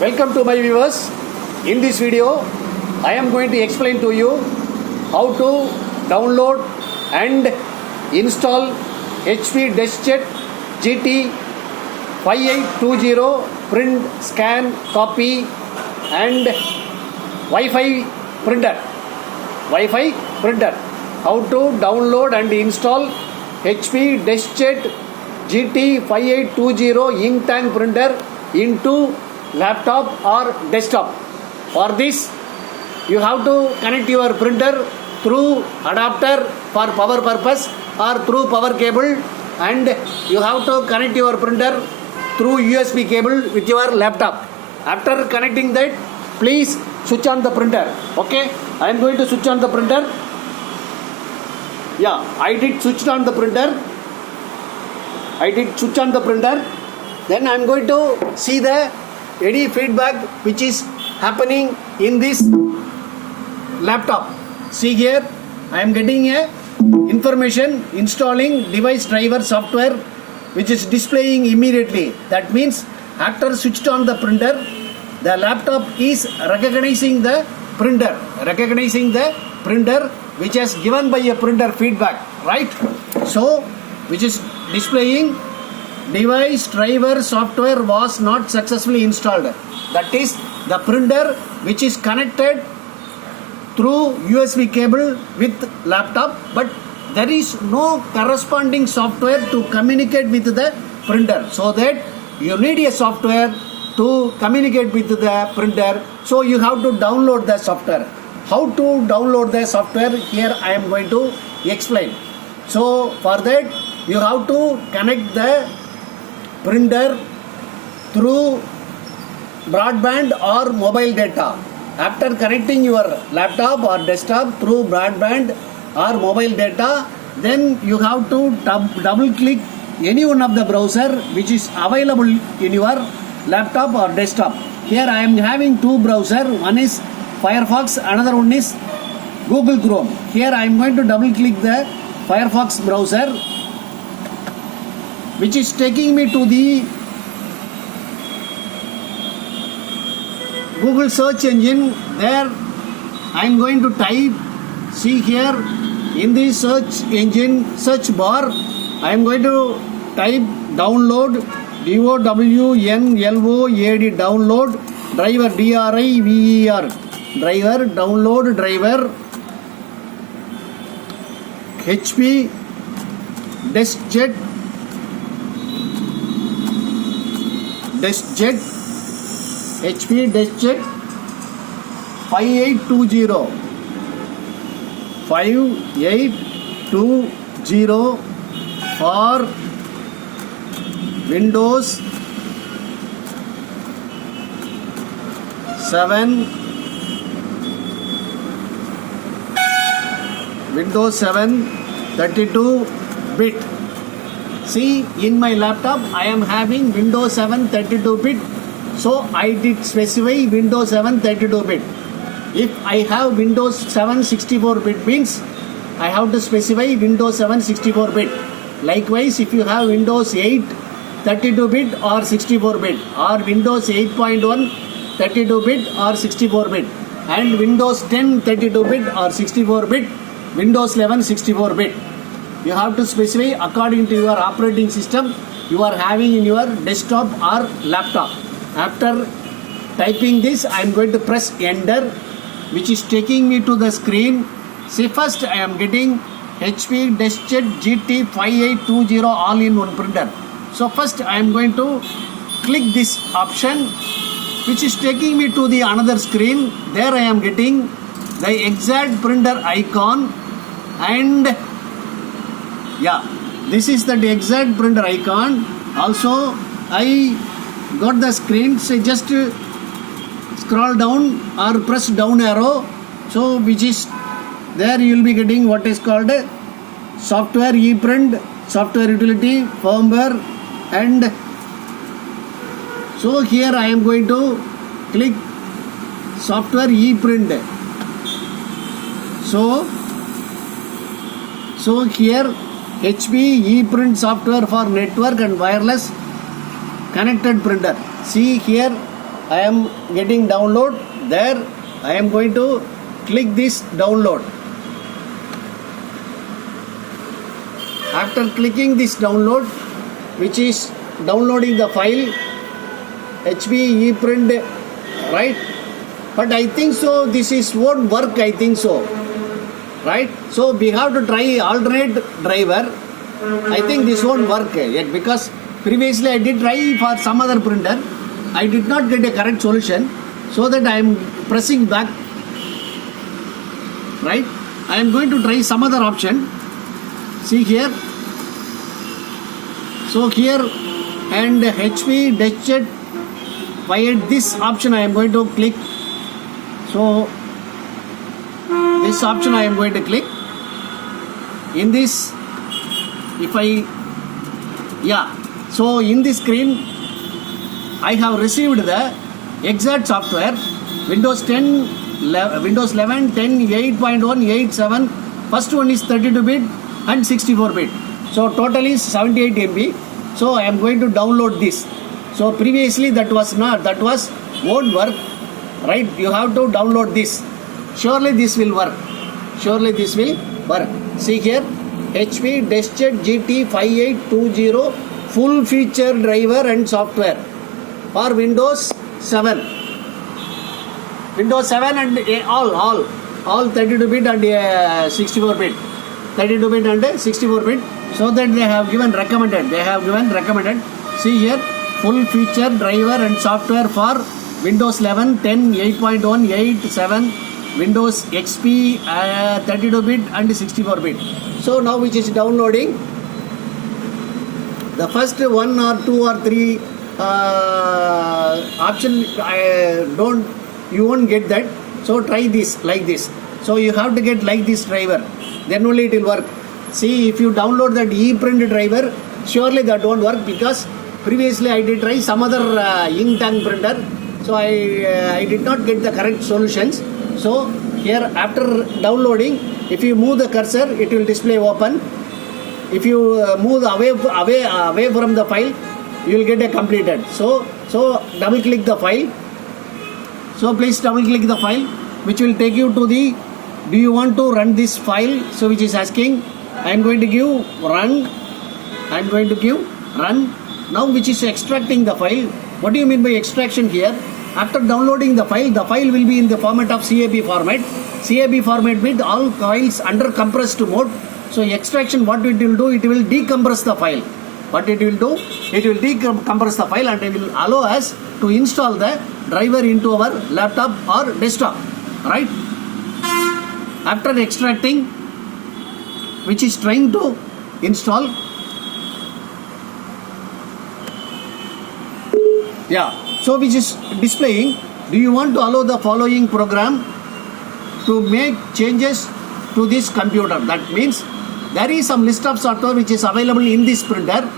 Welcome to my viewers. In this video, I am going to explain to you how to download and install HP DeskJet GT 5820 print, scan, copy and Wi-Fi printer. How to download and install HP DeskJet GT 5820 ink tank printer into laptop or desktop. For this, you have to connect your printer through adapter for power purpose or through power cable, and you have to connect your printer through USB cable with your laptop. After connecting that, please switch on the printer. Okay, I am going to switch on the printer. Yeah, I did switch on the printer. Then I am going to see the any feedback which is happening in this laptop. See here, I am getting a information installing device driver software which is displaying immediately. That means after switched on the printer, the laptop is recognizing the printer which is given by a printer feedback, right? So which is displaying device driver software was not successfully installed. That is the printer which is connected through USB cable with laptop, but there is no corresponding software to communicate with the printer, so that you need a software to communicate with the printer. So you have to download the software. How to download the software? Here I am going to explain. So for that, you have to connect the printer through broadband or mobile data. After connecting your laptop or desktop through broadband or mobile data, then you have to double click any one of the browser which is available in your laptop or desktop. Here I am having two browsers. One is Firefox, another one is Google Chrome. Here I am going to double click the Firefox browser, which is taking me to the Google search engine. There I am going to type, see here in the search engine search bar, I am going to type download, DOWNLOAD, download driver, DRIVER, driver, download driver HP DeskJet HP DeskJet 5820 for Windows 7 32-bit. See, in my laptop I am having Windows 7 32-bit, so I did specify Windows 7 32-bit. If I have Windows 7 64-bit means I have to specify Windows 7 64-bit. Likewise, if you have Windows 8 32-bit or 64-bit, or Windows 8.1 32-bit or 64-bit, and Windows 10 32-bit or 64-bit, Windows 11 64-bit, you have to specify according to your operating system you are having in your desktop or laptop. After typing this, I am going to press enter, which is taking me to the screen. See, first I am getting HP DeskJet GT 5820 all-in-one printer. So first I am going to click this option, which is taking me to the another screen. There I am getting the exact printer icon, and yeah, this is the exact printer icon. Also I got the screen, so just scroll down or press down arrow, so which is there you will be getting what is called software ePrint, software utility, firmware, and so here I am going to click software ePrint. So here HP ePrint software for network and wireless connected printer. See here I am getting download. There I am going to click this download. After clicking this download, which is downloading the file HP ePrint, right? But I think so this is won't work, I think so, right? So we have to try alternate driver. I think this won't work yet, because previously I did try for some other printer. I did not get a correct solution, so that I am pressing back, right? I am going to try some other option. See here. So here and HP DeskJet, via this option I am going to click. So this option I am going to click. In this, if I, yeah, so in this screen I have received the exact software, Windows 10, Windows 11, 10, 8.1, 8.7. First one is 32-bit and 64-bit. So total is 78 MB. So I am going to download this. So previously that was won't work, right? You have to download this. Surely this will work. Surely this will work. See here, HP DeskJet GT 5820 full feature driver and software for Windows 7. Windows 7 and all 32-bit and 64-bit. 32-bit and 64-bit. So that they have given recommended. See here, full feature driver and software for Windows 11, 10, 8.1, 8, 7, Windows XP 32-bit and 64-bit. So now which is downloading. The first 1 or 2 or 3 option, you won't get that. So try this like this. So you have to get like this driver, then only it will work. See, if you download that ePrint driver, surely that won't work, because previously I did try some other ink tank printer. So I did not get the correct solutions. So here, after downloading, if you move the cursor, it will display open. If you move away from the file, you will get a completed. So double click the file. So please double click the file, which will take you to the, do you want to run this file? So which is asking, I am going to give run. Now which is extracting the file. What do you mean by extraction here? After downloading the file will be in the format of CAB format. CAB format with all files under compressed mode. So extraction, what it will do, it will decompress the file. What it will do, it will decompress the file and it will allow us to install the driver into our laptop or desktop, right? After extracting, which is trying to install, yeah, so which is displaying, do you want to allow the following program to make changes to this computer? That means there is some list of software which is available in this printer,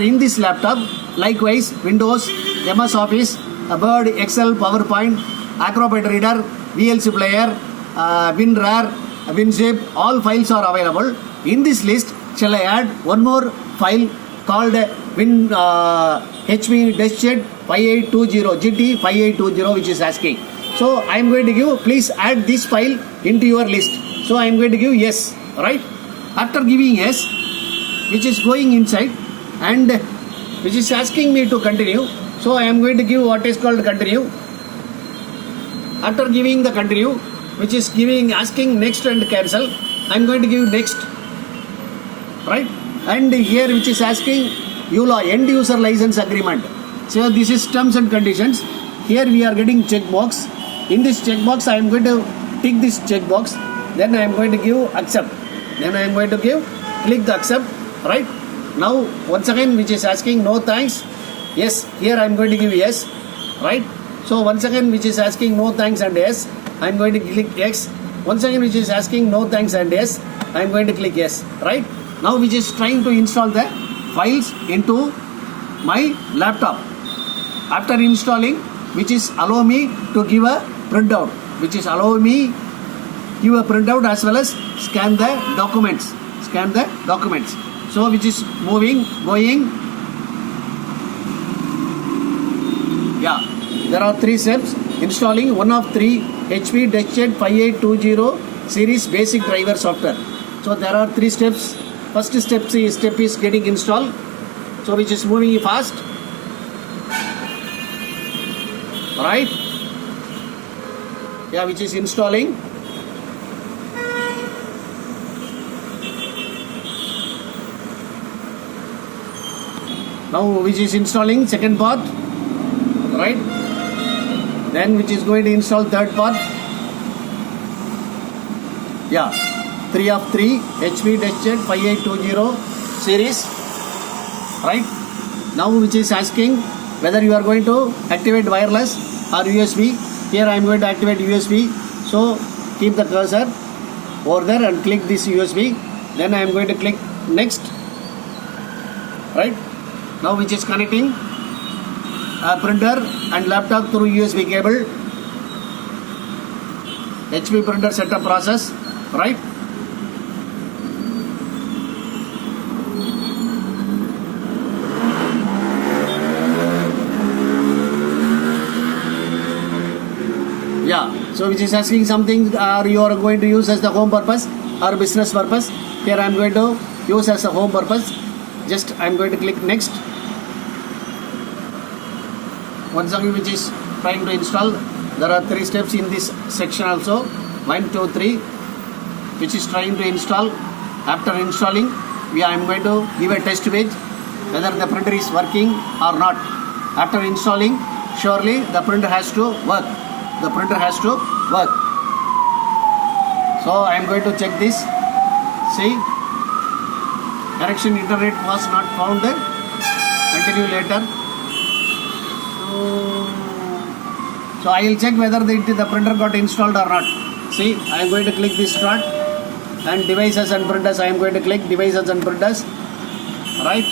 in this laptop. Likewise, Windows, MS Office, Word, Excel, PowerPoint, Acrobat Reader, VLC Player, WinRAR, WinZip, all files are available. In this list, shall I add one more file called HP DeskJet 5820, GT 5820, which is asking. So I am going to give, please add this file into your list. So I am going to give yes, right? After giving yes, which is going inside and which is asking me to continue. So I am going to give what is called continue. After giving the continue, which is asking next and cancel, I am going to give next, right? And here which is asking EULA, end user license agreement. So this is terms and conditions. Here we are getting checkbox. In this checkbox, I am going to tick this checkbox. Then I am going to give accept. Then I am going to click the accept, right? Now once again which is asking no thanks, yes, here I am going to give yes, right? So once again which is asking no thanks and yes, I am going to click yes. Once again which is asking no thanks and yes, I am going to click yes, right? Now which is trying to install the files into my laptop. After installing, which is allow me to give a printout, as well as scan the documents. So which is moving, going, yeah, there are 3 steps. Installing one of 3 HP DeskJet 5820 series basic driver software. So there are 3 steps. First step is getting installed. So which is moving fast. Right? Yeah, which is installing. Now which is installing second part, right? Then which is going to install third part. Yeah, 3 of 3 HP DeskJet 5820 series, right? Now which is asking whether you are going to activate wireless or USB. Here I am going to activate USB. So keep the cursor over there and click this USB. Then I am going to click next, right? Now which is connecting a printer and laptop through USB cable. HP printer setup process, right? Yeah, so which is asking something you are going to use as the home purpose or business purpose. Here I am going to use as a home purpose. Just I am going to click next. Once again which is trying to install. There are 3 steps in this section also. 1, 2, 3, which is trying to install. After installing, I am going to give a test page whether the printer is working or not. After installing, surely the printer has to work. The printer has to work. So I am going to check this. See, connection internet was not found. Continue later. So I will check whether the printer got installed or not. See, I am going to click this start and devices and printers. I am going to click devices and printers. Right.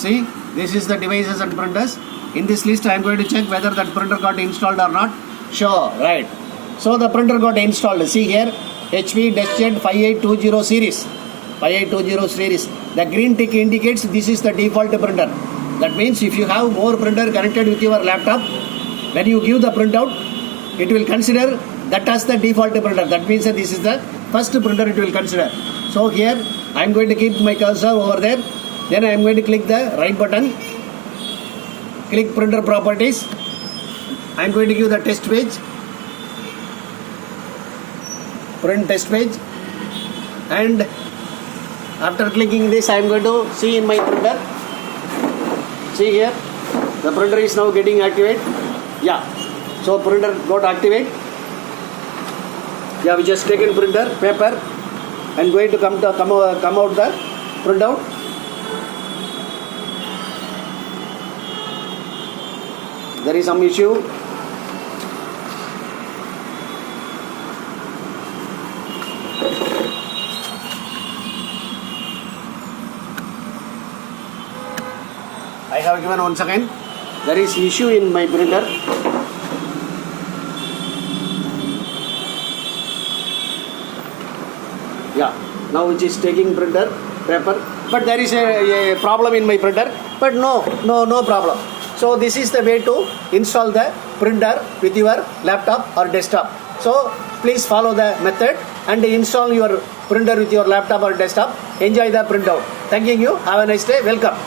See, this is the devices and printers. In this list, I am going to check whether that printer got installed or not. Sure, right. So the printer got installed. See here, HP DeskJet 5820 series. 5820 series. The green tick indicates this is the default printer. That means if you have more printer connected with your laptop, when you give the printout, it will consider that as the default printer. That means that this is the first printer it will consider. So here, I am going to keep my cursor over there. Then I am going to click the right button, click printer properties. I am going to give the test page, print test page, and after clicking this I am going to see in my printer. See here, the printer is now getting activated. Yeah, so printer got activate. Yeah, we just taken printer paper and going to come out the printout. There is some issue. I have given once again. There is issue in my printer. Yeah, now which is taking printer paper, but there is a problem in my printer. But no problem. So this is the way to install the printer with your laptop or desktop. So please follow the method and install your printer with your laptop or desktop. Enjoy the printout. Thanking you. Have a nice day. Welcome.